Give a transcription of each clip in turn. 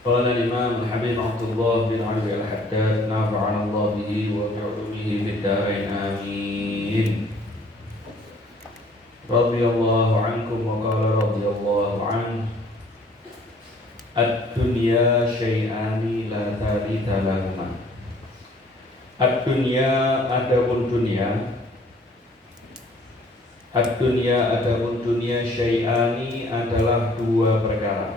قال الإمام الحبيب عبد الله بن علي الحداد نفعنا الله به وبعلومه في الدارين آمين. رضي الله عنكم وقال رضي الله عنه الدنيا شيئان لا ثالث لهما. Ad-dunya adapun dunia, ad-dunya adapun dunia syai'ani adalah dua perkara.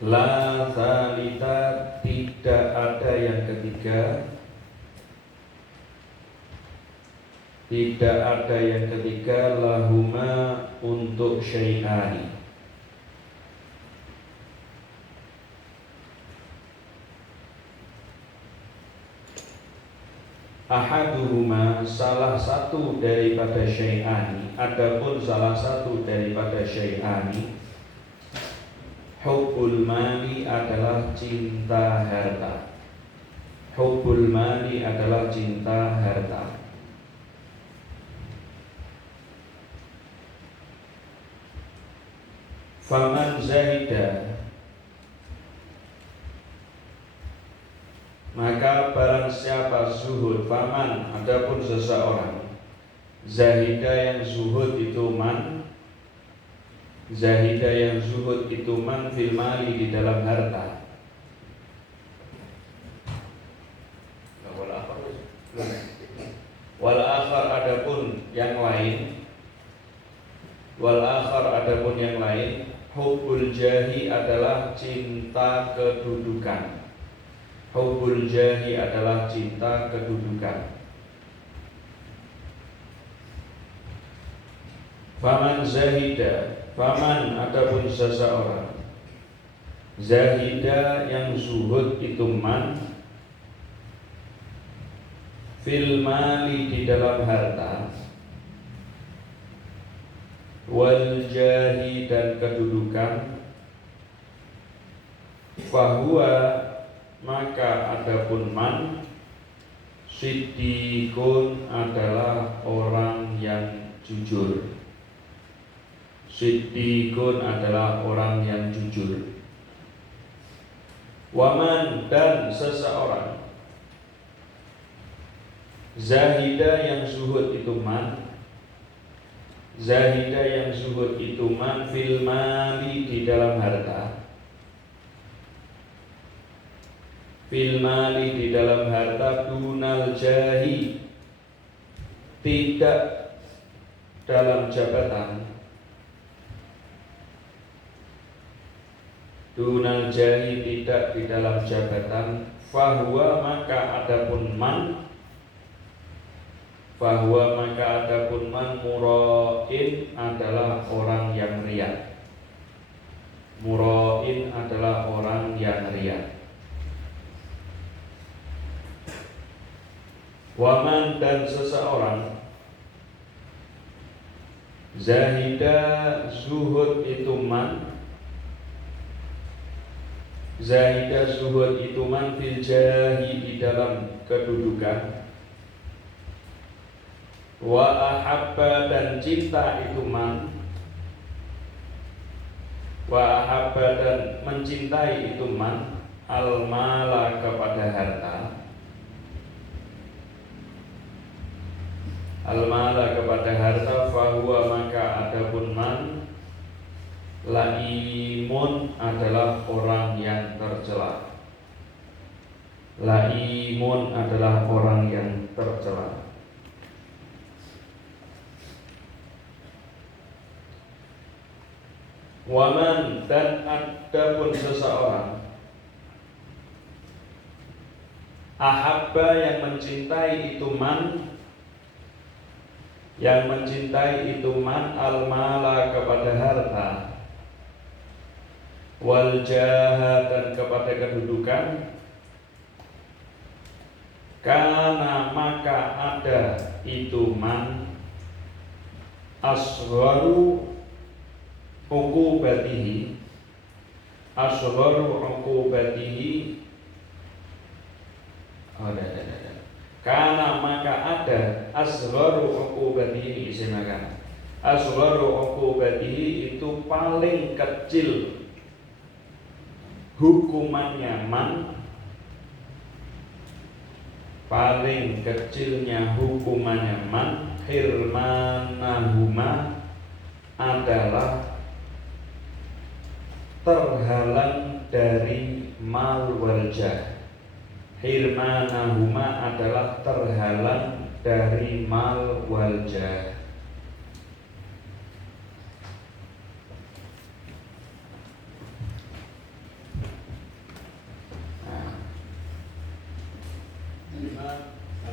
La thalitha tidak ada yang ketiga. Tidak ada yang ketiga lahuma untuk syai'ani. Ahaduhuma salah satu daripada syai'ani, adapun salah satu daripada syai'ani, hubbul mali adalah cinta harta. Hubbul mali adalah cinta harta. Faman zahida, maka barang siapa zuhud, faman adapun seseorang, zahida yang zuhud itu man, zahida yang zuhud itu man fil mali di dalam harta. Wal akhar adapun yang lain, wal akhar adapun yang lain, hubbul jahi adalah cinta kedudukan. Hubbul jahi adalah cinta kedudukan. Faman zahida, faman adapun seseorang, zahida yang zuhud itu man, fil mali di dalam harta, wal jahi dan kedudukan, fahuwa maka adapun man, siddiqun adalah orang yang jujur. Siddiqun adalah orang yang jujur. Waman dan seseorang, zahida yang zuhud itu man, zahida yang zuhud itu man fil mali di dalam harta, fil mali di dalam harta, dunal jahi tidak dalam jabatan, dunal jahi tidak di dalam jabatan, fahuwa maka adapun man, fahuwa maka adapun man mura'in adalah orang yang riya. Mura'in adalah orang yang riya. Waman dan seseorang, zahida zuhud itu man, zahida zuhud itu man fil jahi di dalam kedudukan, wa ahabba dan cinta itu man, wa ahabba dan mencintai itu man, al mala kepada harta, al-mala kepada harta, fahuwa maka adapun man, laimun adalah orang yang tercela. Laimun adalah orang yang tercela. Waman dan adapun seseorang, ahabba yang mencintai itu man, yang mencintai itu man, al-mala kepada harta, wal jaha dan kepada kedudukan, karena maka ada itu man, asgharu uqubatihi, asgharu uqubatihi, karena maka ada asgharu uqubatihi, isimakan asgharu uqubatihi, itu paling kecil hukumannya man, paling kecilnya hukumannya man, hirmanahuma, adalah terhalang dari mal wal jah. Hirmanahuma adalah terhalang dari mal wal jah.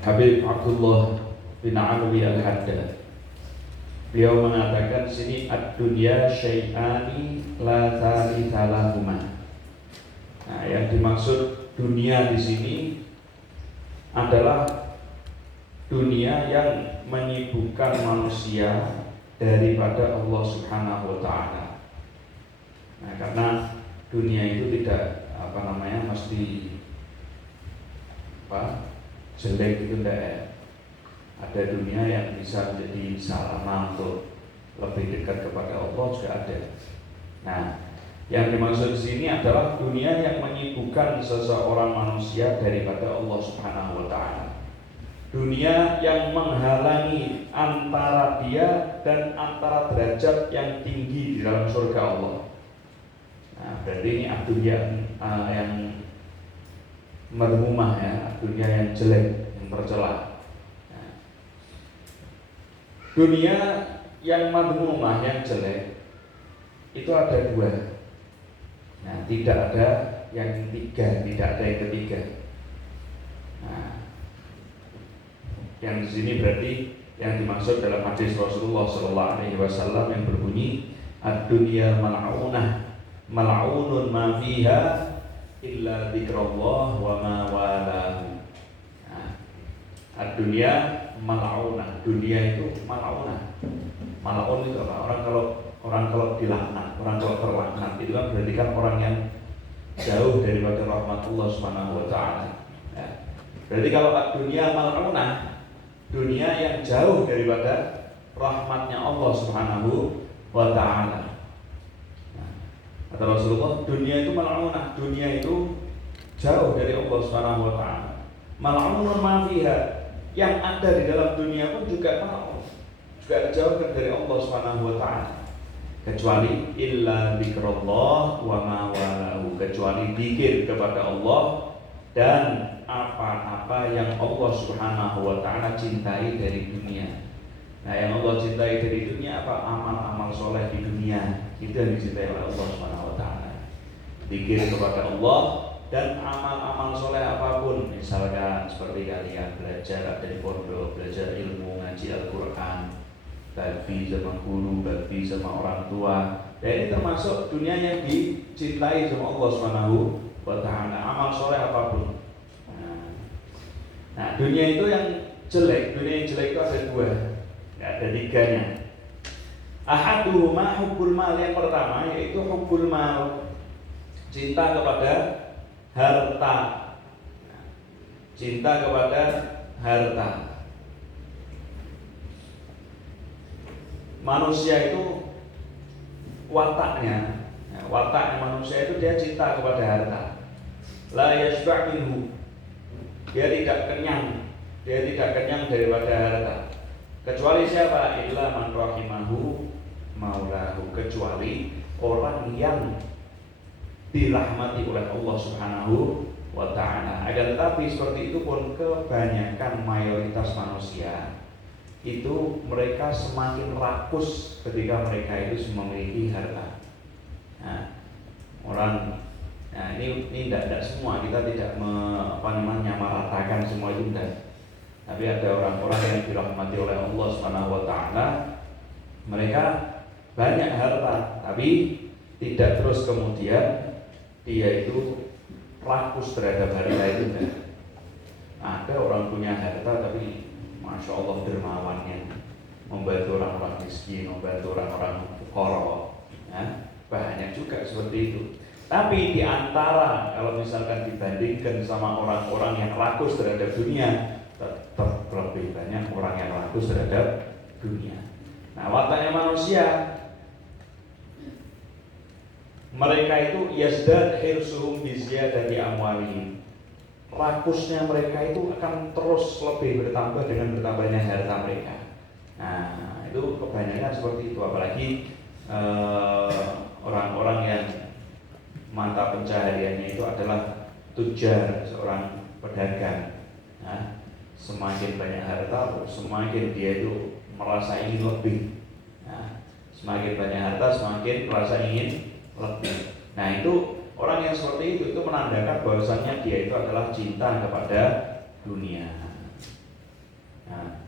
Habib Abdullah bin Alwi Al-Haddad, beliau mengatakan sini ad-dunya syai'ani la thalitha lahuma. Nah, yang dimaksud dunia di sini adalah dunia yang menyibukkan manusia daripada Allah Subhanahu wa taala. Nah, karena dunia itu tidak mesti jelek itu tidak. Ada dunia yang bisa menjadi sarana untuk lebih dekat kepada Allah juga ada. Nah, yang dimaksud di sini adalah dunia yang menyibukkan seseorang manusia daripada Allah Subhanahu wa taala. Dunia yang menghalangi antara dia dan antara derajat yang tinggi di dalam surga Allah. Nah, berarti ini dunia yang madhumah, ya, dunia yang jelek, yang tercela. Nah, dunia yang madhumah, yang jelek itu ada dua. Nah, tidak ada yang ketiga, tidak ada yang ketiga. Nah, yang di sini berarti yang dimaksud dalam hadis Rasulullah SAW yang berbunyi ad-dunya mal'unah, mal'unun ma fiha illa dzikrullah wa ma walahu. Nah, ad-dunya mal'unah, dunia itu mal'unah. Mal'un itu apa? Orang kalau dilaknat, orang kalau terlaknat itu kan berarti kan orang yang jauh daripada rahmat Allah Subhanahu wa taala. Ya. Berarti kalau dunia mal'unah, dunia yang jauh daripada rahmatnya Allah Subhanahu wa taala. Kata Rasulullah, dunia itu mal'unah, dunia itu jauh dari Allah Subhanahu wa taala. Mal'unun ma fiha, yang ada di dalam dunia pun juga mal'un, juga dijauhkan dari Allah Subhanahu wa taala. Kecuali illa dzikrullah wa ma walahu, kecuali zikir kepada Allah dan apa-apa yang Allah Subhanahu wa taala cintai dari dunia. Nah, yang Allah cintai dari dunia apa? Amal-amal soleh di dunia, itu yang dicintai oleh Allah Subhanahu wa taala. Zikir kepada Allah dan amal-amal soleh apapun, misalkan seperti kalian belajar dari pondok, belajar ilmu, ngaji Al-Quran, bakti sama guru, bakti sama orang tua. Dan ini termasuk dunia yang dicintai sama Allah Subhanahu wa taala, amal soleh apapun. Nah, dunia itu yang jelek, dunia yang jelek itu ada dua. Ada tiganya. Ahaduhuma hubbul mal, yang pertama yaitu hubbul mal, cinta kepada harta. Cinta kepada harta. Manusia itu wataknya manusia itu dia cinta kepada harta. La yashba' minhu, dia tidak kenyang daripada harta. Kecuali siapa? Illa man rahimahu maulahu, kecuali orang yang dirahmati oleh Allah Subhanahu wa ta'ala. Akan tetapi seperti itu pun kebanyakan mayoritas manusia itu mereka semakin rakus ketika mereka itu memiliki harta. Nah, ini tidak semua, kita tidak menyamaratakan semua itu tidak. Tapi ada orang-orang yang dirahmati oleh Allah Subhanahu wa taala, mereka banyak harta, tapi tidak terus kemudian dia itu rakus terhadap harta itu enggak. Ada orang punya harta tapi Masya Allah dermawannya, membantu orang-orang miskin, membantu orang-orang fuqara, ya, banyak juga seperti itu. Tapi di antara, kalau misalkan dibandingkan sama orang-orang yang rakus terhadap dunia, tetap lebih banyak orang yang rakus terhadap dunia. Nah, wataknya manusia, mereka itu yazdad hirsuhum bizyadati amwalihim. Rakusnya mereka itu akan terus lebih bertambah dengan bertambahnya harta mereka. Nah, itu kebanyakan seperti itu, apalagi orang-orang yang mata pencahariannya itu adalah tujar, seorang pedagang. Nah, semakin banyak harta, semakin dia itu merasa ingin lebih. Nah, semakin banyak harta, semakin merasa ingin lebih. Nah, itu orang yang seperti itu menandakan bahwasannya dia itu adalah cinta kepada dunia. Nah,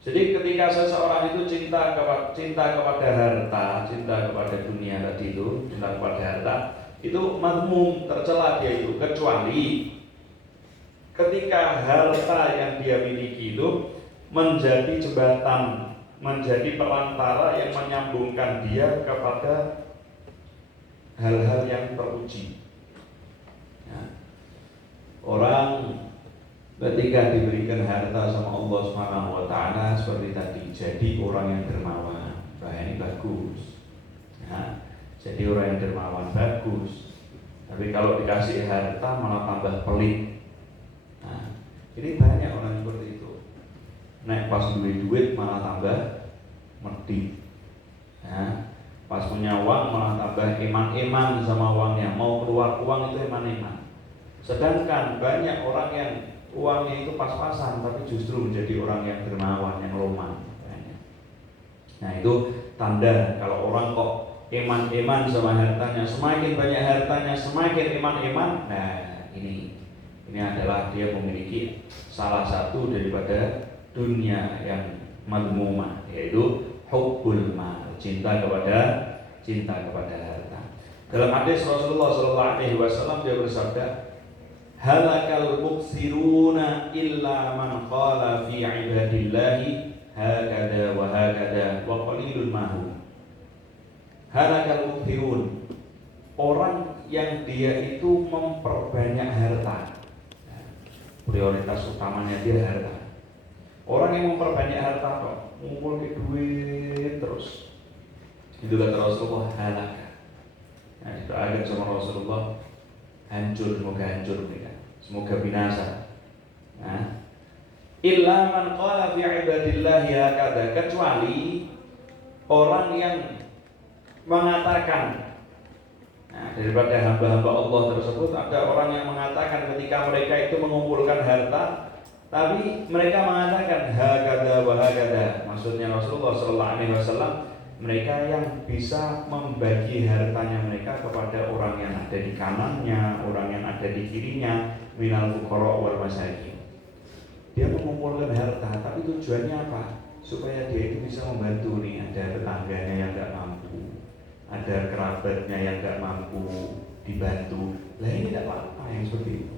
jadi ketika seseorang itu cinta kepada harta, cinta kepada dunia tadi itu, cinta kepada harta, itu mazmum, tercela dia itu, kecuali ketika harta yang dia miliki itu menjadi jembatan, menjadi perantara yang menyambungkan dia kepada hal-hal yang teruji. Ya. Orang ketika diberikan harta sama Allah Subhanahu wa taala seperti tadi, jadi orang yang dermawan. Nah, ini bagus. Ya. Jadi orang yang dermawan bagus. Tapi kalau dikasih harta malah tambah pelit. Nah, ini banyak orang seperti itu. Naik pas duit malah tambah medit. Ya. Pas punya uang malah tambah eman-eman sama uangnya, mau keluar uang itu eman-eman. Sedangkan banyak orang yang uangnya itu pas-pasan tapi justru menjadi orang yang dermawan, yang loman. Nah, itu tanda kalau orang kok eman-eman sama hartanya, semakin banyak hartanya semakin eman-eman. Nah, ini adalah dia memiliki salah satu daripada dunia yang madmumah, yaitu hubbul mal, cinta kepada harta. Dalam hadis Rasulullah SAW dia bersabda, halakal muksiruna illa man qala fi ibadillahi hakada wa hakada wa qalilun mahum. Halakal muksirun, orang yang dia itu memperbanyak harta, prioritas utamanya dia harta. Orang yang memperbanyak harta kok ngumpul ke duit terus, itu kata Rasulullah halaka. Nah, itu agak sama Rasulullah, hancur, semoga hancur mereka, semoga binasa. Nah, illa man qala fi ibadillahi hakada, kecuali orang yang mengatakan, nah, daripada hamba-hamba Allah tersebut ada orang yang mengatakan ketika mereka itu mengumpulkan harta, tapi mereka mengatakan hakada wa hakada. Maksudnya Rasulullah SAW, mereka yang bisa membagi hartanya mereka kepada orang yang ada di kanannya, orang yang ada di kirinya, minal fuqara wal masakin. Dia mengumpulkan harta, tapi tujuannya apa? Supaya dia itu bisa membantu nih, ada tetangganya yang gak mampu, ada kerabatnya yang gak mampu dibantu. Lah ini tidak apa-apa yang seperti itu.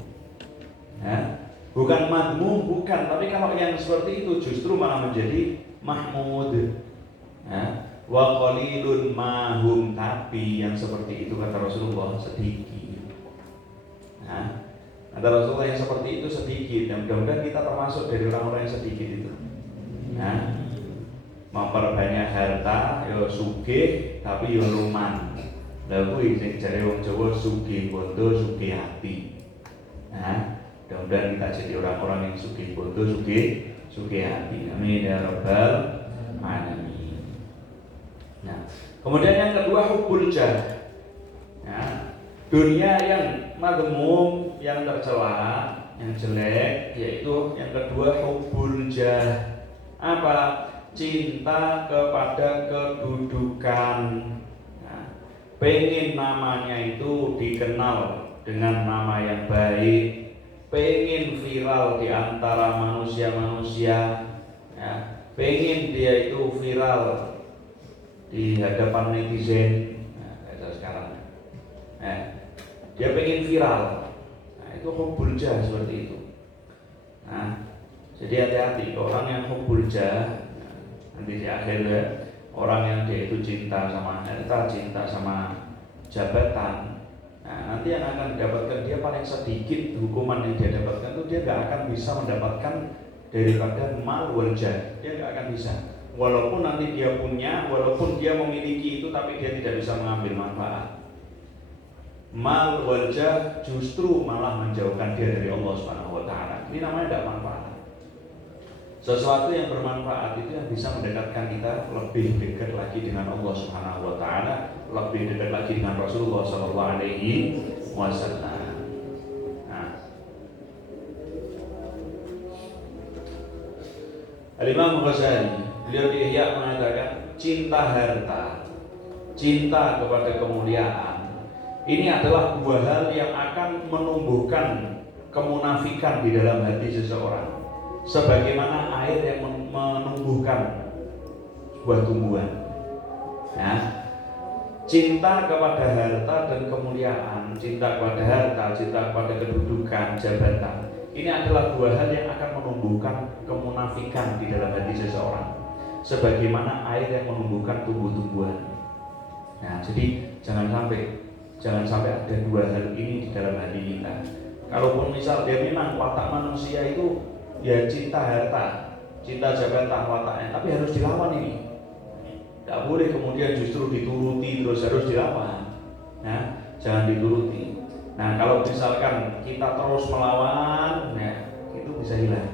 Nah, bukan madmum, bukan. Tapi kalau yang seperti itu justru malah menjadi mahmud. Nah, wa qalilun mahum, tapi yang seperti itu kata Rasulullah sedikit. Nah, kata Rasulullah yang seperti itu sedikit. Dan mudah-mudahan kita termasuk dari orang-orang yang sedikit itu. Nah, memperbanyak harta, yo sugih tapi yo luman. Lha kuwi sing jare wong Jawa sugih bondo sugih ati. Nah, mudah-mudahan kita jadi orang-orang yang sugih bondo sugih hati. Amin ya rabbal alamin. Nah, kemudian yang kedua hubbul jah. Nah, dunia yang madmum, yang tercela, yang jelek, yaitu yang kedua hubbul jah. Apa? Cinta kepada kedudukan. Nah, pengen namanya itu dikenal dengan nama yang baik, pengen viral di antara manusia-manusia, ya, pengen dia itu viral di hadapan netizen, nah, kayak sekarang, dia pengen viral, nah, itu hubbul jah seperti itu. Nah, jadi hati-hati orang yang hubbul jah, nanti di akhir ya, orang yang dia itu cinta sama harta, cinta sama jabatan. Nah, nanti yang akan didapatkan dia paling sedikit hukuman yang dia dapatkan itu dia gak akan bisa mendapatkan daripada mal wal jah, dia gak akan bisa. Walaupun nanti dia punya, walaupun dia memiliki itu, tapi dia tidak bisa mengambil manfaat. Mal wajah justru malah menjauhkan dia dari Allah Subhanahu wa taala. Ini namanya tidak manfaat. Sesuatu yang bermanfaat itu yang bisa mendekatkan kita lebih dekat lagi dengan Allah Subhanahu wa taala, lebih dekat lagi dengan Rasulullah sallallahu alaihi wasallam. Al-Imam Ghazali, beliau di Ihya mengatakan cinta harta, cinta kepada kemuliaan, ini adalah dua hal yang akan menumbuhkan kemunafikan di dalam hati seseorang, sebagaimana air yang menumbuhkan sebuah tumbuhan. Ya. Cinta kepada harta dan kemuliaan, cinta kepada harta, cinta kepada kedudukan, jabatan, ini adalah dua hal yang akan menumbuhkan kemunafikan di dalam hati seseorang, sebagaimana air yang menumbuhkan tumbuh-tumbuhan. Nah, jadi jangan sampai ada dua hal ini di dalam hati kita. Kalaupun misal dia memang watak manusia itu ya cinta harta, cinta jabatan wataknya, tapi harus dilawan ini. Tidak boleh kemudian justru dituruti terus, harus dilawan. Nah, jangan dituruti. Nah, kalau misalkan kita terus melawan, ya itu bisa hilang.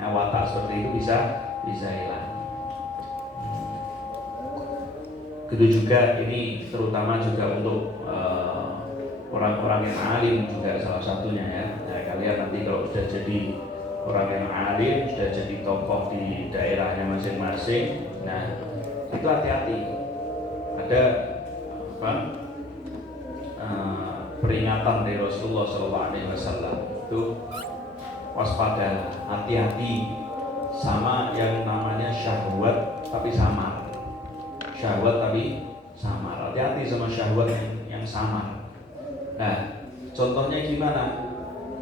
Nah, watak seperti itu bisa hilang. Begitu juga ini terutama juga untuk orang-orang yang alim juga salah satunya ya. Nah, kalian nanti kalau sudah jadi orang yang alim, sudah jadi tokoh di daerahnya masing-masing, nah itu hati-hati. Ada peringatan dari Rasulullah SAW itu waspada, hati-hati sama yang namanya syahwat tapi samar. Syahwat tapi samar. Hati-hati sama syahwat yang samar. Nah, contohnya gimana?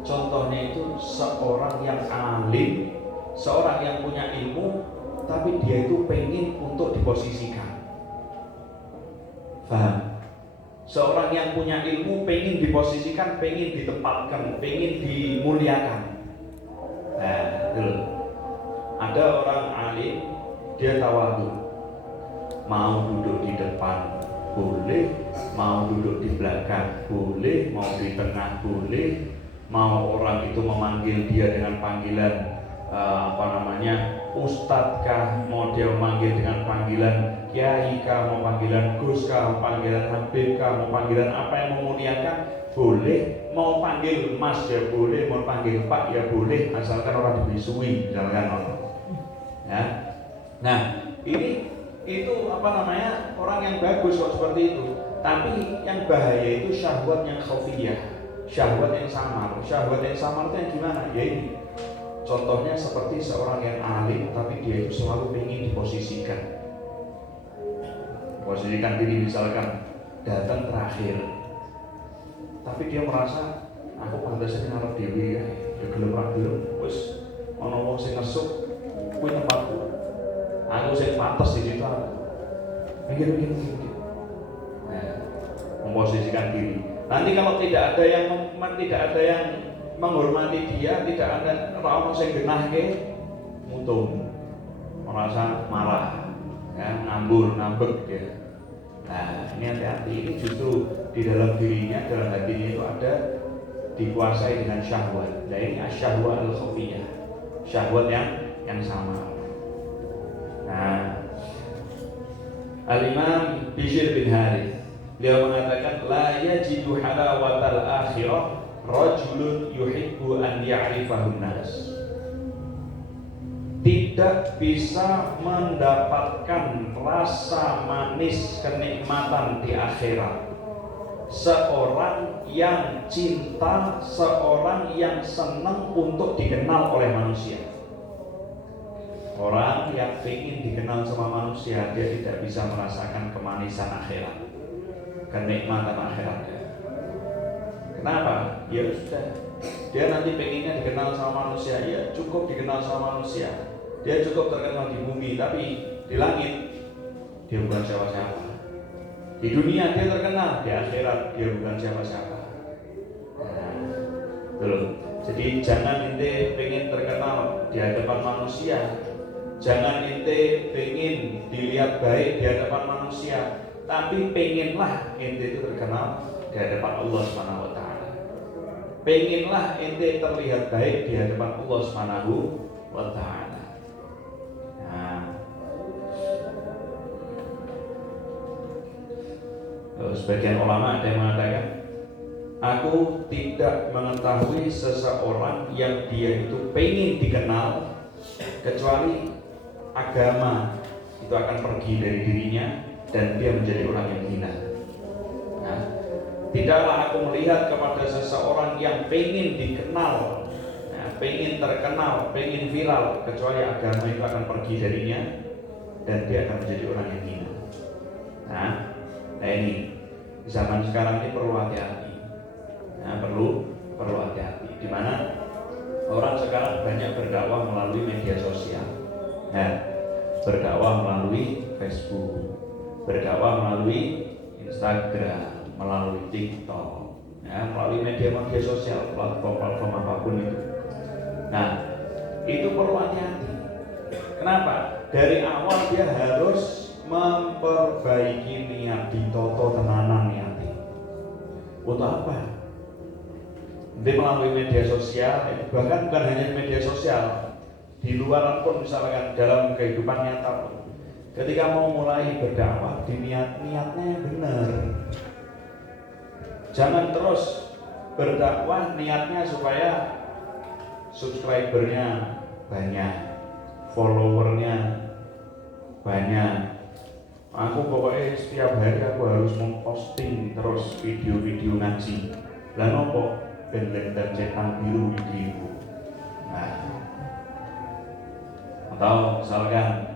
Contohnya itu seorang yang alim, seorang yang punya ilmu, tapi dia itu pengen untuk diposisikan. Paham? Seorang yang punya ilmu pengen diposisikan, pengen ditempatkan, pengen dimuliakan. Nah, dulu ada orang alim, dia tawadhu, mau duduk di depan boleh, mau duduk di belakang boleh, mau di tengah boleh, mau orang itu memanggil dia dengan panggilan Ustadz kah, mau dia memanggil dengan panggilan Kiai kah, mau panggilan Gus kah, mau panggilan Habib kah, mau panggilan apa yang memuliakan boleh, mau panggil Mas ya boleh, mau panggil Pak ya boleh, asalkan orang dibisui, misalkan orang. Ya. Nah, itu orang yang bagus kok seperti itu. Tapi yang bahaya itu syahwat yang khafiyah, syahwat yang samar. Syahwat yang samar itu yang gimana? Ya ini. Contohnya seperti seorang yang alim tapi dia itu selalu ingin diposisikan. Posisikan diri, misalkan datang terakhir. Tapi dia merasa aku pantasnya ngarep dhewe ya. Ya gelem ra gelem wis ana wong sing ngesuk kuwi tempatku. Aku sing pantas di situ aku. Mikir. Nah, memposisikan diri. Nanti kalau tidak ada yang menghormati dia, tidak ada orang yang genahke, mutung, merasa marah, ya, ngambek dia. Nah, ini hati-hati, ini justru di dalam dirinya, dalam hatinya itu ada dikuasai dengan syahwat. Nah, ini asyahwat al-khafiyah, syahwat yang sama. Nah, Al-Imam Bishr bin Harith, dia mengatakan la yajidu halawatal akhirah rajulun yuhibbu an ya'rifahun nas. Tidak bisa mendapatkan rasa manis kenikmatan di akhirat seorang yang cinta, seorang yang senang untuk dikenal oleh manusia. Orang yang ingin dikenal sama manusia, dia tidak bisa merasakan kemanisan akhirat, kenikmatan akhirat. Kenapa? Ya sudah, dia nanti pengennya dikenal sama manusia, ya cukup dikenal sama manusia. Dia cukup terkenal di bumi, tapi di langit dia bukan siapa-siapa. Di dunia dia terkenal, di akhirat dia bukan siapa-siapa. Nah, belum. Jadi jangan ente pengen terkenal di hadapan manusia, Jangan ente pengen dilihat baik di hadapan manusia, tapi pengenlah ente itu terkenal di hadapan Allah Subhanahu wa taala. Pengenlah ente terlihat baik di hadapan Allah Subhanahu wa taala. Nah, sebagian ulama ada yang mengatakan, aku tidak mengetahui seseorang yang dia itu pengen dikenal kecuali agama itu akan pergi dari dirinya dan dia menjadi orang yang hina. Nah, tidaklah aku melihat kepada seseorang yang pengen dikenal, pengen terkenal, pengen viral, kecuali agama itu akan pergi darinya dan dia akan menjadi orang yang hina. Nah ini zaman sekarang ini perlu hati-hati. Perlu hati-hati. Di mana orang sekarang banyak berdakwah melalui media sosial. Berdakwah melalui Facebook, berdakwah melalui Instagram, melalui TikTok, melalui media-media sosial, platform apapun itu. Nah, itu perlu hati-hati. Kenapa? Dari awal dia harus memperbaiki niat, ditoto tenanan niatnya. Untuk apa? Dia melalui media sosial, bahkan bukan hanya media sosial, di luar pun misalkan dalam kehidupan nyata pun, ketika mau mulai berdakwah, niatnya benar. Jangan terus berdakwah niatnya supaya subscribernya banyak, followernya banyak. Aku pokoknya setiap hari aku harus memposting terus video-video ngaji. Lah nopo ben dan cetak biru di atau misalkan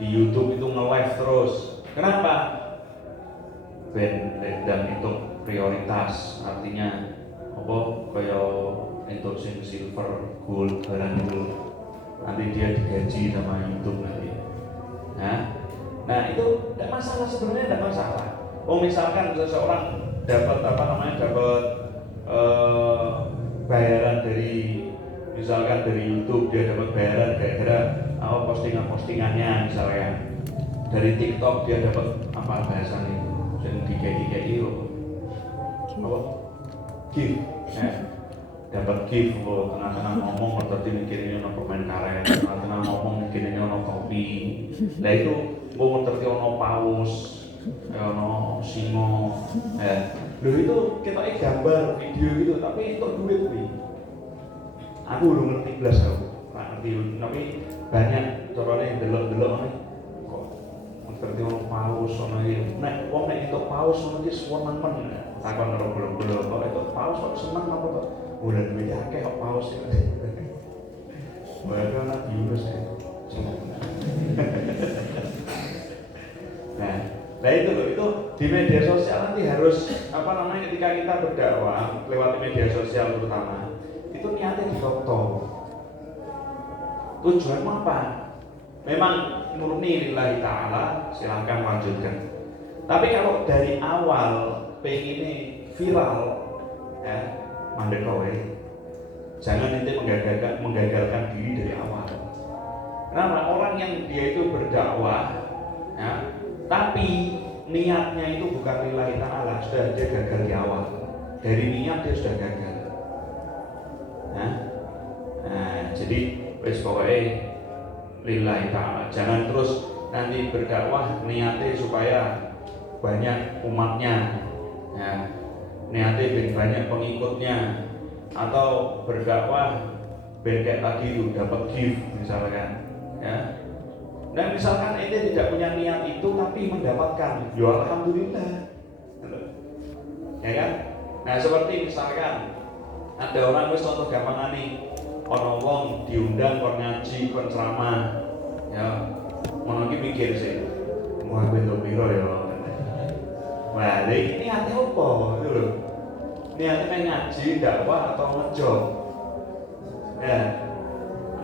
di YouTube itu nge-live terus. Kenapa? Ben dan itu prioritas, artinya apa kayak itu silver, gold, barang itu nanti dia digaji sama YouTube nanti. Nah itu tidak masalah, sebenarnya tidak masalah. Misalkan seseorang dapat bayaran dari misalkan dari YouTube, dia dapat bayaran gara-gara postingannya, misalnya dari TikTok dia dapat apa bahasanya yang dikai apa gift, dapat gift tengah-tengah ngomong berarti mikirin ono pemain karet, tengah-tengah ngomong mikirin ono topi. Nah itu mau ngerti ono paus, ono singo, loh itu kita gambar video gitu, tapi itu duit nih. Aku belum ngerti belas aku, ngerti, tapi banyak corone yang delok-delok nih. Kok ngerti ono paus, ono iki. Nek wong nek itu paus ono iki seneng men. Takon karo belum kok itu paus kok seneng apa kok? Udah duit akeh kok paus ya. Baru anak Yunus ya. Nah itu loh, itu di media sosial nanti harus ketika kita berdakwah lewat media sosial terutama, itu niatnya ditoto. Tujuan apa? Memang murni lillahi ta'ala, silahkan lanjutkan. Tapi kalau dari awal pengen viral, mandek kowe. Jangan nanti menggagalkan diri dari awal. Kenapa? Orang yang dia itu berdakwah, tapi niatnya itu bukan lillahi ta'ala, sudah dia gagal di awal. Dari niat dia sudah gagal. Jadi wis pokoknya lillahi ta'ala. Jangan terus nanti berdakwah niatnya supaya banyak umatnya, niatnya banyak pengikutnya, atau berdakwah kayak tadi itu dapat gift misalkan, Nah misalkan ente tidak punya niat itu tapi mendapatkan, ya alhamdulillah, ya kan? Nah seperti misalkan ada orang wis contoh gampang nih, ono wong diundang kon ngaji, kon ceramah, ngono iki mikir sih, wah bento piro ya. Wah, ini niatnya apa? Itu loh. Niatnya ngaji, dakwah atau ngejob,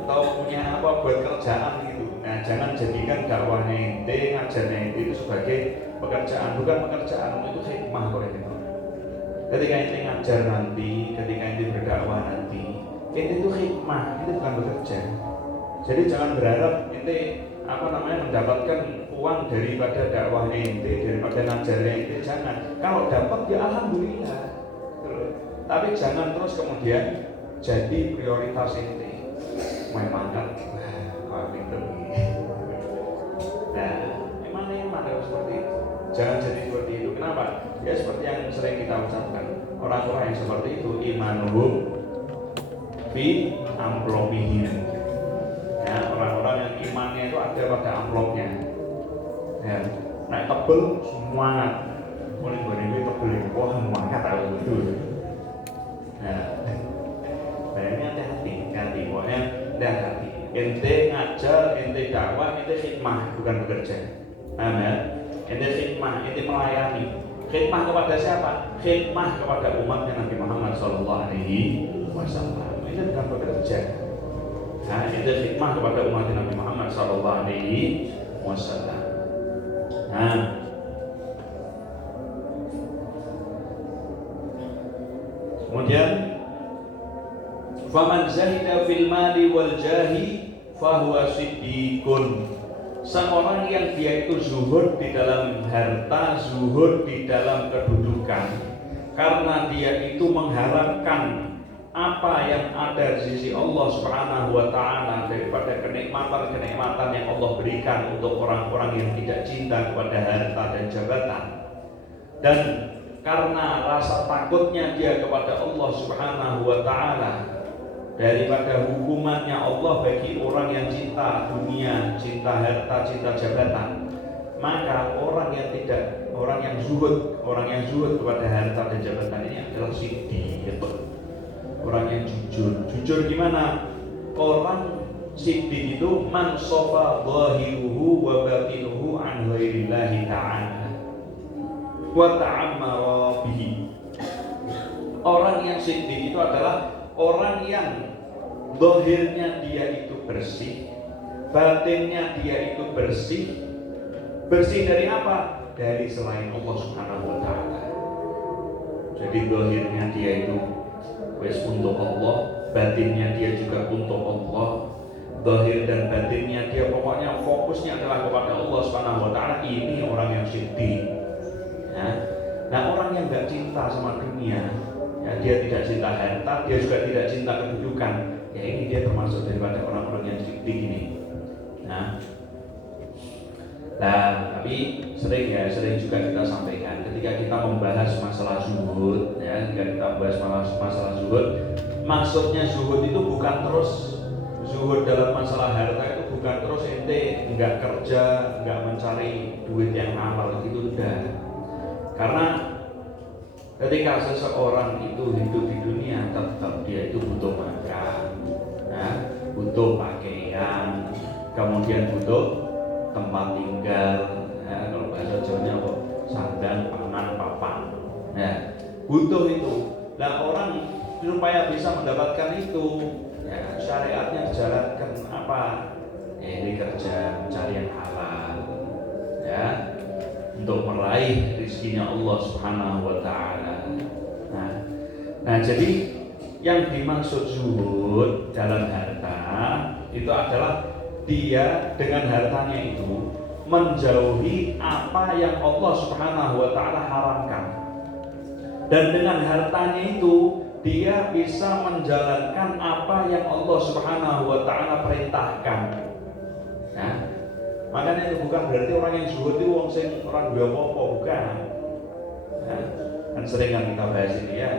atau punya apa buat kerjaan gitu. Nah, jangan jadikan dakwahnya ente, ngajarnya ente itu sebagai pekerjaan, bukan pekerjaan, itu hikmah kok itu. Ketika ente ngajar nanti, ketika ente berdakwah nanti, ente itu hikmah, itu bukan bekerja. Jadi jangan berharap ente mendapatkan uang daripada dakwahnya ente, daripada ngajarnya ente, jangan. Kalau dapat ya alhamdulillah. Tapi jangan terus kemudian jadi prioritas ente. Main mangkat, wah pinter begini. Nah, emang harus seperti itu. Jangan jadi seperti itu. Kenapa? Ya seperti yang sering kita ucapkan. Orang-orang yang seperti itu imanuhum fi amplopihim. Ya, orang-orang yang imannya itu ada pada amplopnya. Ya, naik tebel semangat. Mulai ini tebel ini, wah semangat tahu itu. Nah, ini hati-hati, pokoknya hati-hati. Ente ngajar, ente dakwah, ente khidmah, bukan bekerja. Amin. Ente khidmah, ente melayani. Khidmah kepada siapa? Khidmah kepada umatnya Nabi Muhammad SAW. Itu bukan bekerja. Nah, itu khidmah kepada umat Nabi Muhammad SAW. Nah, kemudian faman zahida fil mali wal jahi fahuwa siddiqun. Seorang yang dia itu zuhud di dalam harta, zuhud di dalam kedudukan, karena dia itu mengharapkan apa yang ada di sisi Allah Subhanahu wa taala daripada kenikmatan-kenikmatan yang Allah berikan untuk orang-orang yang tidak cinta kepada harta dan jabatan. Dan karena rasa takutnya dia kepada Allah Subhanahu wa taala daripada hukumannya Allah bagi orang yang cinta dunia, cinta harta, cinta jabatan, maka orang yang zuhud kepada harta dan jabatan ini adalah siddiq, orang yang jujur gimana? Orang siddiq itu man sofa zahiruhu wa batinuhu an ghairillahi ta'ala wa ta'ammara bihi. Orang yang siddiq itu adalah orang yang zahirnya dia itu bersih, batinnya dia itu bersih. Bersih dari apa? Dari selain Allah Subhanahu wa taala. Jadi zahirnya dia itu wes untuk Allah, batinnya dia juga untuk Allah. Zahir dan batinnya dia pokoknya fokusnya adalah kepada Allah Subhanahu wa taala. Ini orang yang siddiq. Ya. Nah, orang yang enggak cinta sama dunia, ya, dia tidak cinta harta, dia juga tidak cinta kedudukan. Ya ini dia termasuk daripada orang-orang yang siddiq ini. Nah, tapi sering juga kita sampaikan ketika kita membahas masalah zuhud, ya, maksudnya zuhud itu bukan terus zuhud dalam masalah harta itu bukan terus ente enggak kerja, enggak mencari duit yang halal gitu, udah. Karena ketika seseorang itu hidup di dunia, tetap dia itu butuh makan, ya, butuh pakaian, kemudian butuh tempat tinggal, ya, kalau bahasa Jawanya apa? Sandang, pangan, papan, ya, butuh itu. Nah, orang supaya bisa mendapatkan itu, ya, syariatnya dijalankan apa? Ini kerja mencari yang halal, ya, untuk meraih rizkinya Allah Subhanahu wa taala. Nah, jadi yang dimaksud zuhud dalam harta itu adalah dia dengan hartanya itu menjauhi apa yang Allah Subhanahu wa taala haramkan. Dan dengan hartanya itu dia bisa menjalankan apa yang Allah Subhanahu wa taala perintahkan. Nah, makanya itu bukan berarti orang yang zuhud itu orang dua apa-apa, bukan. Nah, kan sering kan kita bahas ini, ya.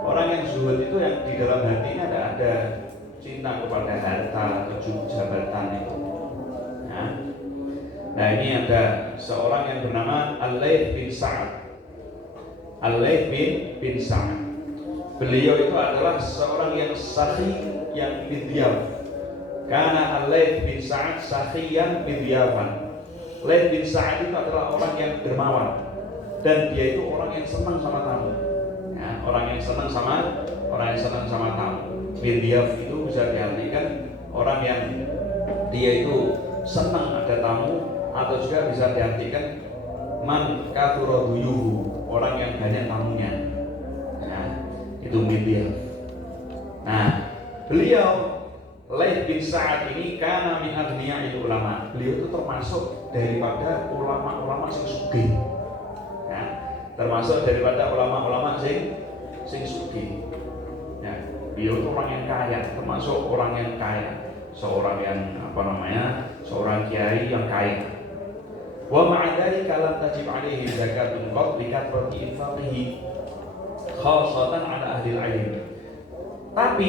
Orang yang zuhud itu yang di dalam hatinya tidak ada cinta kepada harta atau jabatan itu. Nah, ini ada seorang yang bernama Al-Layth bin Sa'ad. Al-Layth bin Sa'ad. Beliau itu adalah seorang yang sahih, yang bidiyaf. Karena Al-Layth bin Sa'ad sahiyan bidiyafan. Layth bin Sa'ad itu adalah orang yang dermawan, dan dia itu orang yang senang sama tamu. Ya, orang yang senang sama tamu. Bidiyaf itu bisa diartikan orang yang dia itu senang ada tamu, atau juga bisa diartikan man kathura duyuhu, orang yang banyak tamunya. Nah, itu bidiyaf. Nah, beliau Laith bin Sa'ad ini kana min aghniya'il ulama. Beliau itu termasuk daripada ulama-ulama sing sugih. Ya, termasuk daripada ulama-ulama sing sugih. Ya, beliau itu orang yang kaya, termasuk orang yang kaya, seorang yang seorang kiai yang kaya. Wa ma'a dzalika lam tajib 'alaihi zakatun qad li kathrati infaqihi khassatan 'ala ahli al-'ilm. Tapi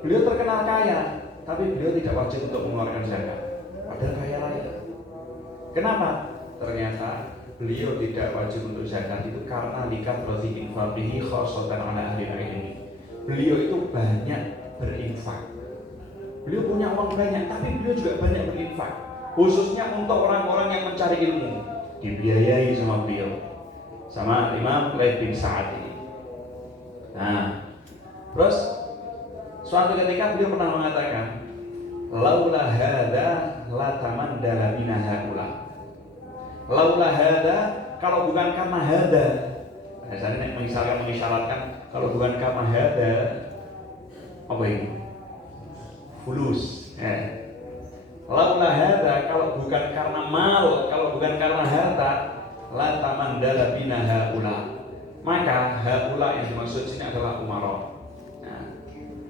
beliau terkenal kaya, tapi beliau tidak wajib untuk mengeluarkan zakat. Padahal kaya raya. Kenapa? Ternyata beliau tidak wajib untuk zakat itu karena li kathrati infaqihi khassatan 'ala ahli al-'ilm. Beliau itu banyak berinfak. Beliau punya uang banyak, tapi beliau juga banyak berinfak, khususnya untuk orang-orang yang mencari ilmu, dibiayai sama beliau, sama Imam Laith bin Sa'ad ini. Nah, terus suatu ketika beliau pernah mengatakan, laula hadza la tamandala bina haula. Laula hadza, kalau bukan karena hadza, saya mengisyaratkan kalau bukan karena hadza, apa ini? Fulus. Laula hadza, kalau bukan karena mal, kalau bukan karena harta, la tamandala bina haula. Maka haula yang dimaksud sini adalah umara. Nah,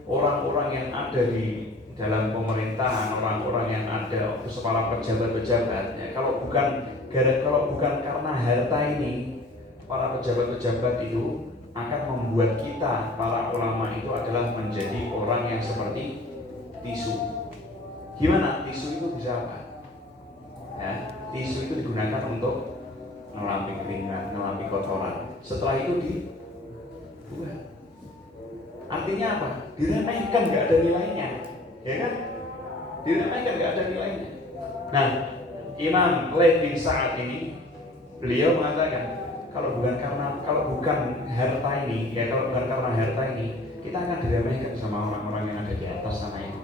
orang-orang yang ada di dalam pemerintahan, orang-orang yang ada kepala pejabat-pejabat, ya, kalau bukan karena harta ini, para pejabat-pejabat itu akan membuat kita para ulama itu adalah menjadi orang yang seperti tisu. Gimana? Tisu itu bisa apa? Ya, tisu itu digunakan untuk ngelapi keringat, ngelapi kotoran. Setelah itu dibuang. Artinya apa? Diremehkan, nggak ada nilainya, ya kan? Diremehkan, nggak ada nilainya. Nah, Imam Laith bin Sa'ad ini, beliau mengatakan kalau bukan harta ini, ya kalau bukan karena harta ini, kita akan diremehkan sama orang-orang yang ada di atas sana ini,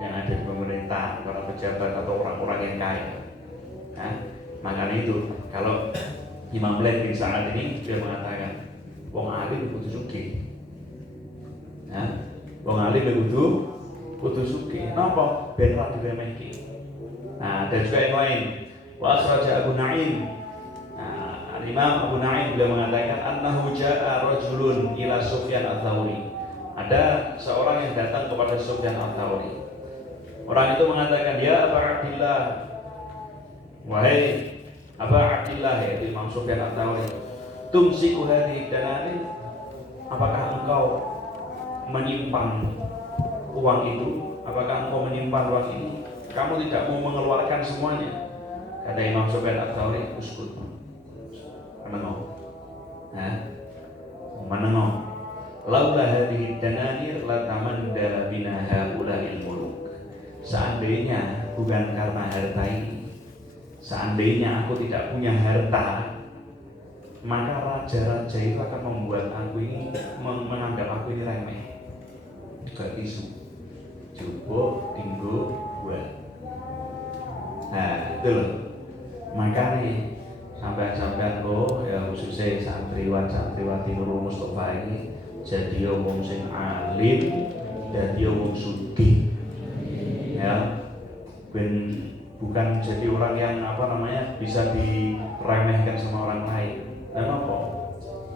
yang ada di pemerintah, para pejabat atau orang-orang yang kaya. Nah, makanya itu kalau Imam Laith bin Sa'ad ini dia mengatakan, wong alim kudu sugih. Nah, wong alim kudu sugih. Napa? Ben ora diremehke. Nah, ada juga yang lain. Wa akhraja Abu Na'im. Nah, Imam Abu Na'im beliau mengatakan annahu ja'a rajulun ila Sufyan ats-Tsauri. Ada seorang yang datang kepada Sufyan ats-Tsauri. Orang itu mengatakan, ya Aba Abdillah, wahai Aba Abdillah, yaitu Imam Sufyan ats-Tsauri, tumsiku hadhihi dananir, apakah engkau menyimpan uang itu? Apakah engkau menyimpan uang ini? Kamu tidak mau mengeluarkan semuanya? Kata Imam Sufyan ats-Tsauri, uskut, menengok, menengok. Laula hadhihi dananir la tamandala bina haula'il muluk. Seandainya bukan karena harta ini, seandainya aku tidak punya harta, maka raja-raja itu akan membuat aku ini, menganggap aku ini remeh. Juga tisu, cukup, tinggu, buat. Nah, itu loh. Makanya sampai-sampai ya khususnya santriwati Nurul Mustafa ini jadi wong sing alim, jadi wong sugih. Ya, bukan jadi orang yang bisa diremehkan sama orang lain. Dan apa?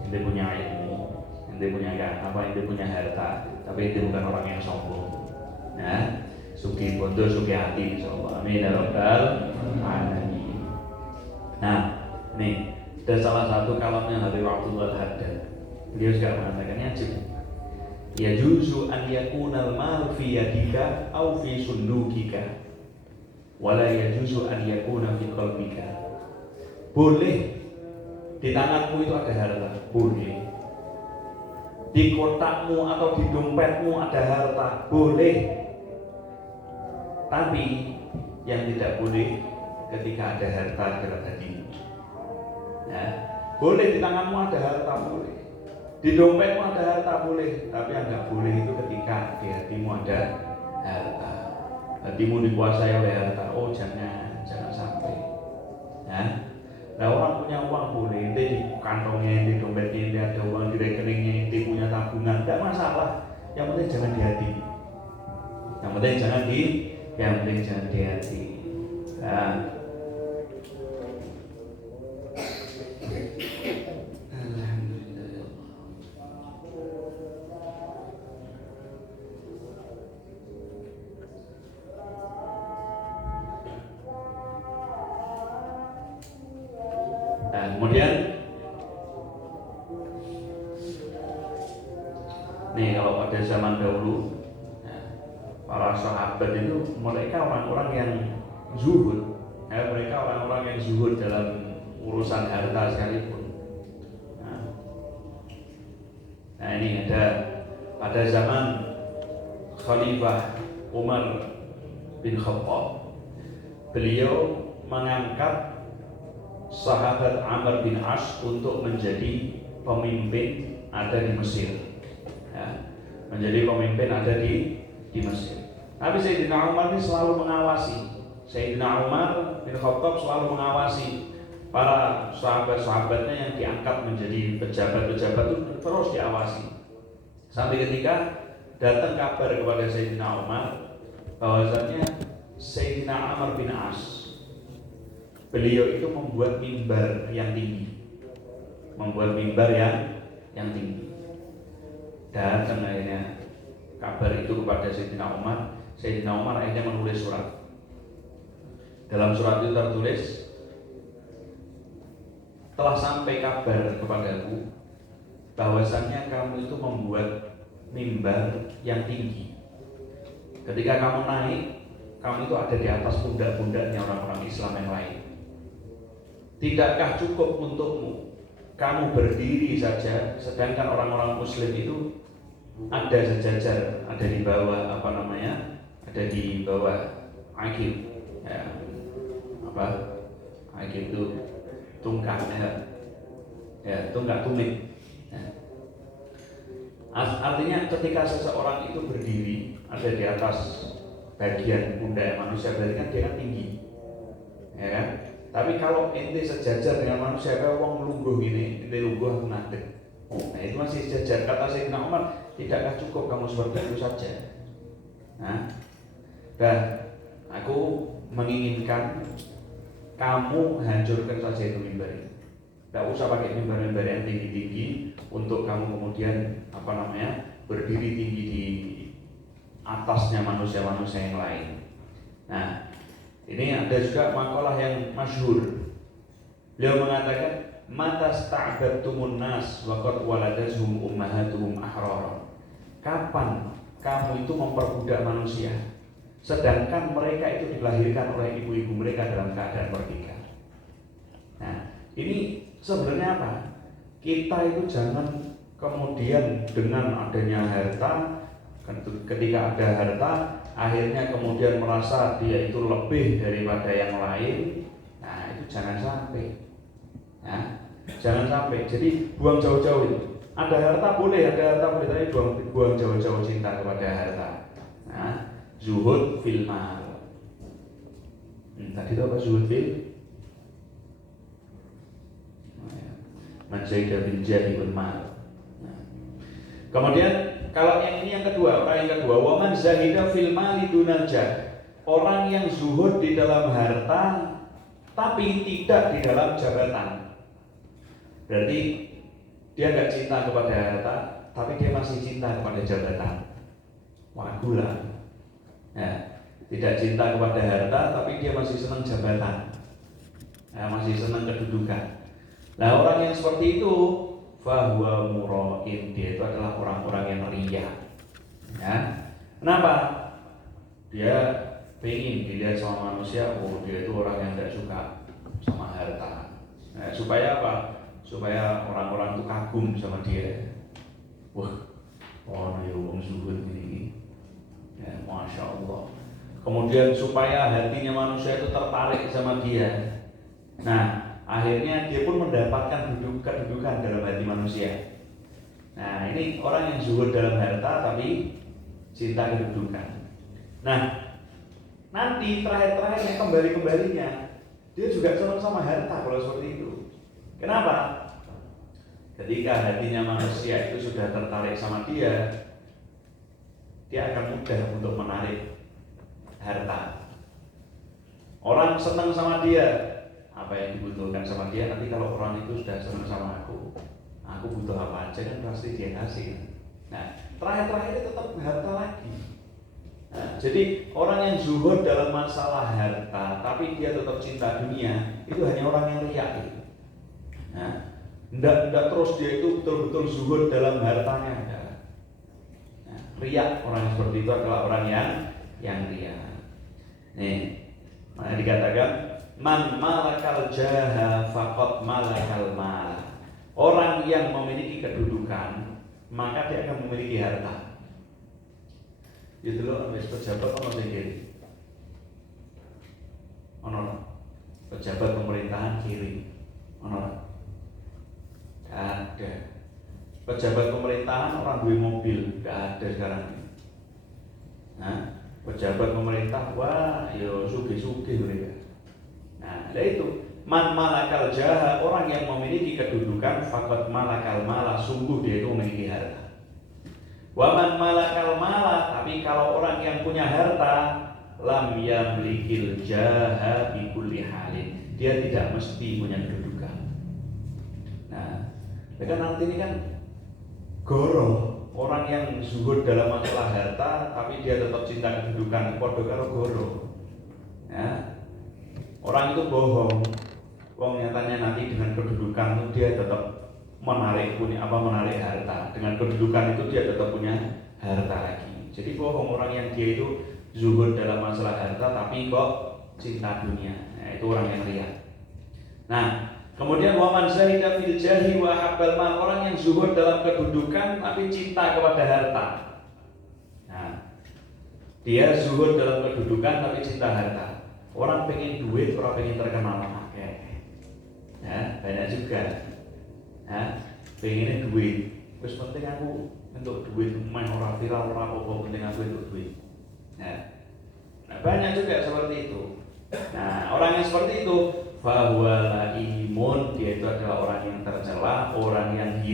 Ente punya ilmu, ente punya harta, tapi ente bukan orang yang sombong. Ya, sugih bondo, sugih hati, insyaallah. Amin ya rabbal alamin. Nah, nih ada salah satu kalamnya Habib Abdullah Haddad. Beliau juga mengatakannya yajuzu an yakuna al-mal fi yadika aw fi sundukika wala yajuzu an yakuna fi qalbika. Boleh di tanganmu itu ada harta, boleh. Di kotakmu atau di dompetmu ada harta, boleh. Tapi yang tidak boleh ketika ada harta dalam hatimu. Ya, boleh di tanganmu ada harta, boleh. Di dompetmu ada harta, boleh. Tapi yang tidak boleh itu ketika di hatimu ada harta. Hatimu dikuasai oleh harta. Oh jangan sampai. Ya. Nah, orang punya uang boleh, di kantongnya, di dompetnya, ada uang di rekeningnya, punya tabungan, tidak masalah. Yang penting jangan di hati. Yang yang penting jangan di hati. Nah, kemudian nih kalau pada zaman dahulu para sahabat itu mereka orang-orang yang zuhud, mereka orang-orang yang zuhud dalam urusan harta sekalipun. Nah ini ada pada zaman Khalifah Umar bin Khattab, beliau mengangkat sahabat Amr bin As untuk menjadi pemimpin ada di Mesir, menjadi pemimpin ada di Mesir. Tapi Sayyidina Umar ini selalu mengawasi. Sayyidina Umar bin Khattab selalu mengawasi para sahabat-sahabatnya yang diangkat menjadi pejabat-pejabat itu terus diawasi. Sampai ketika datang kabar kepada Sayyidina Umar bahwasanya Sayyidina Amr bin As, beliau itu membuat mimbar yang tinggi, tinggi. Datang akhirnya kabar itu kepada Sayyidina Umar. Sayyidina Umar akhirnya menulis surat. Dalam surat itu tertulis, telah sampai kabar kepadaku bahwasannya kamu itu membuat mimbar yang tinggi. Ketika kamu naik, kamu itu ada di atas pundak-pundaknya orang-orang Islam yang lain. Tidakkah cukup untukmu kamu berdiri saja, sedangkan orang-orang Muslim itu ada sejajar, ada di bawah ada di bawah akib, akib itu tungkak, tungkak tumit. Artinya ketika seseorang itu berdiri ada di atas bagian pundak manusia, berarti kan dia kan tinggi, ya kan? Tapi kalau ente sejajar dengan manusia, kayak wong lungguh gini, ente lungguh aku ngadeg. Nah itu masih sejajar. Kata Sayyidina Umar, tidakkah cukup kamu seperti itu saja? Dan aku menginginkan kamu hancurkan saja itu mimbar itu. Tidak usah pakai mimbar-mimbar yang tinggi-tinggi untuk kamu kemudian berdiri tinggi di atasnya manusia-manusia yang lain. Nah, ini ada juga makalah yang masyhur. Beliau mengatakan, mata sta'badtumun nas wa qad waladatuhum ummahatuhum ahrar. Kapan kamu itu memperbudak manusia sedangkan mereka itu dilahirkan oleh ibu-ibu mereka dalam keadaan merdeka. Nah, ini sebenarnya apa? Kita itu jangan kemudian dengan adanya harta, ketika ada harta akhirnya kemudian merasa dia itu lebih daripada yang lain. Nah itu jangan sampai, jangan sampai. Jadi buang jauh-jauh itu. Ada harta boleh, tapi buang jauh-jauh cinta kepada harta. Zuhud fil mal. Tadi itu apa zuhud fil? Menjaga bil jahi wal mal. Kemudian kalau yang ini yang kedua, orang yang kedua, waman zahida fil mali dunal jah. Orang yang zuhud di dalam harta tapi tidak di dalam jabatan. Berarti dia enggak cinta kepada harta, tapi dia masih cinta kepada jabatan. Wagula. Tidak cinta kepada harta, tapi dia masih senang jabatan. Masih senang kedudukan. Nah, orang yang seperti itu fahuwa mura'in, dia itu adalah orang-orang yang riya. Kenapa? Dia pengen dilihat sama manusia, dia itu orang yang tidak suka sama harta. Supaya apa? Supaya orang-orang itu kagum sama dia. Wah, orang yang zuhud ini, masya Allah. Kemudian supaya hatinya manusia itu tertarik sama dia. Nah, akhirnya dia pun mendapatkan kedudukan dalam hati manusia. Nah, ini orang yang zuhud dalam harta tapi cinta kedudukan. Nah, nanti terakhir-terakhirnya kembali-kembalinya dia juga senang sama harta kalau seperti itu. Kenapa? Ketika hatinya manusia itu sudah tertarik sama dia, dia akan mudah untuk menarik harta. Orang senang sama dia, apa yang dibutuhkan sama dia. Nanti kalau orang itu sudah senang sama aku butuh apa aja kan pasti dia kasih. Nah, terakhir tetap harta lagi. Nah, jadi orang yang zuhud dalam masalah harta, tapi dia tetap cinta dunia, itu hanya orang yang riak itu. Nah, enggak terus dia itu betul-betul zuhud dalam hartanya. Nah, riak, orang seperti itu adalah orang yang riak. Nih, maka dikatakan man malakal jaha faqad malakal mal. Orang yang memiliki kedudukan, maka dia akan memiliki harta. Itu loh, ambil pejabat ono sing kiri. Ono pejabat pemerintahan kiri. Ono. Ada. Pejabat pemerintahan orang duwe mobil, enggak ada sekarang. Nah, pejabat pemerintah, wah, yo sugih-sugih mereka. Nah, itu man malakal jaha, orang yang memiliki kedudukan, faqad malakal mala, sungguh dia itu memiliki harta. Wa man malakal mala, tapi kalau orang yang punya harta, lam yamlikil jaha bi kulli halin, dia tidak mesti punya kedudukan. Nah, kan nanti ini kan goro, orang yang zuhud dalam masalah harta, tapi dia tetap cinta kedudukan, padha karo goro. Ya. Orang itu bohong. Wong nyatanya nanti dengan kedudukan itu dia tetap menarik harta. Dengan kedudukan itu dia tetap punya harta lagi. Jadi bohong orang yang dia itu zuhud dalam masalah harta tapi kok cinta dunia. Nah, itu orang yang riya. Nah, kemudian waman zahida fil jahi wa habbal mal, orang yang zuhud dalam kedudukan tapi cinta kepada harta. Nah, dia zuhud dalam kedudukan tapi cinta harta. Orang pengen duit, orang pengen terkenal. Ya, banyak juga. Ya, pengennya duit. Terus penting aku untuk duit, main orang viral, orang apa, penting aku untuk duit. Ya. Nah, banyak juga seperti itu. Nah, orang yang seperti itu, fahuwa laimun, dia itu adalah orang yang tercela, orang yang hina.